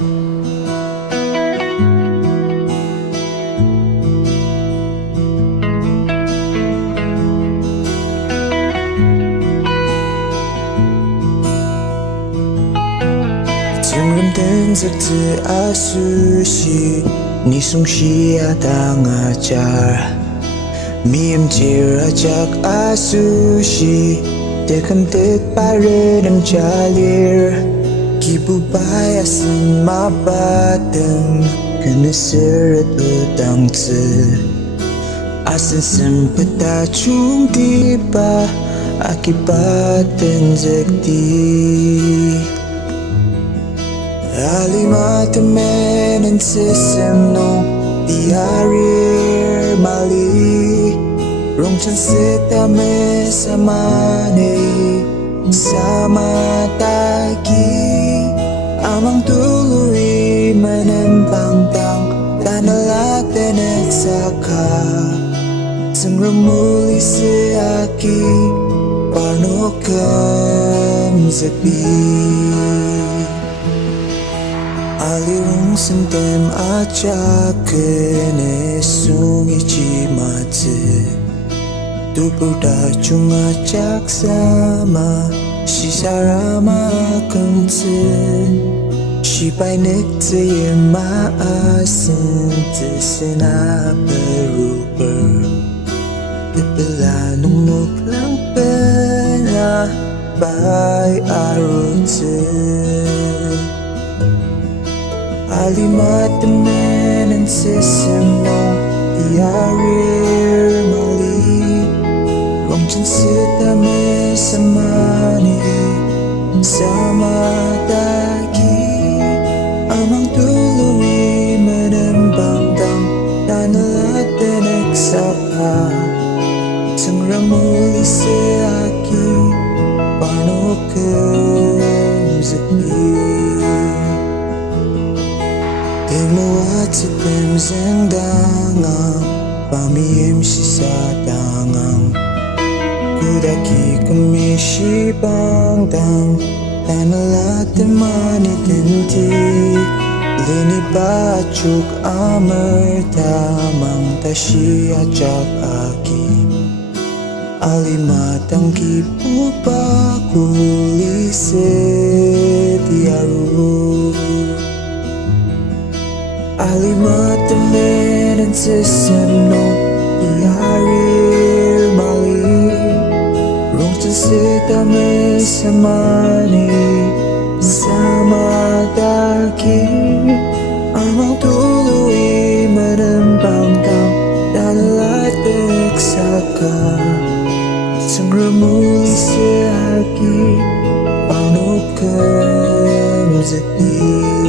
Giấc mơ asushi ni sung shia tang ajar mi em chia ajak asushi dekam tek pare nam jalir kibubay asin mabatang kena seret utang tse asin sempeta chung tiba akibat dan zakti Alimat menen sesemno diarir mali rong chan seta me samane sama tagi amang tului menempang tang tanah tenek saka semremuli seaki parnokam sepi Alirung sentem aja kene sungi cimace Tupur dacung ajak sama Sisarama kengce Sipai nek teyema asen Tesena beruber Tepela nunuk lang pena Bai arute Alimat menen sesemno diarir mali rong chan seta me samani sama dagi amang tului menembang tang tanah tenek sapa sengramuli seaki panokem zepi Temuat setem zendangang Pamiem sisa tangang Kudaki kemishi bangdang Tanala temani tenti Lini bacuk amer tamang Tashi ajak aki Alimatang KIBUBA KULI SUDI Alimat menen sesemno diarir mali rong chan seta me samani sama dagi amang tului menempang tang dalam tek saka semremuli seaki panokem zepi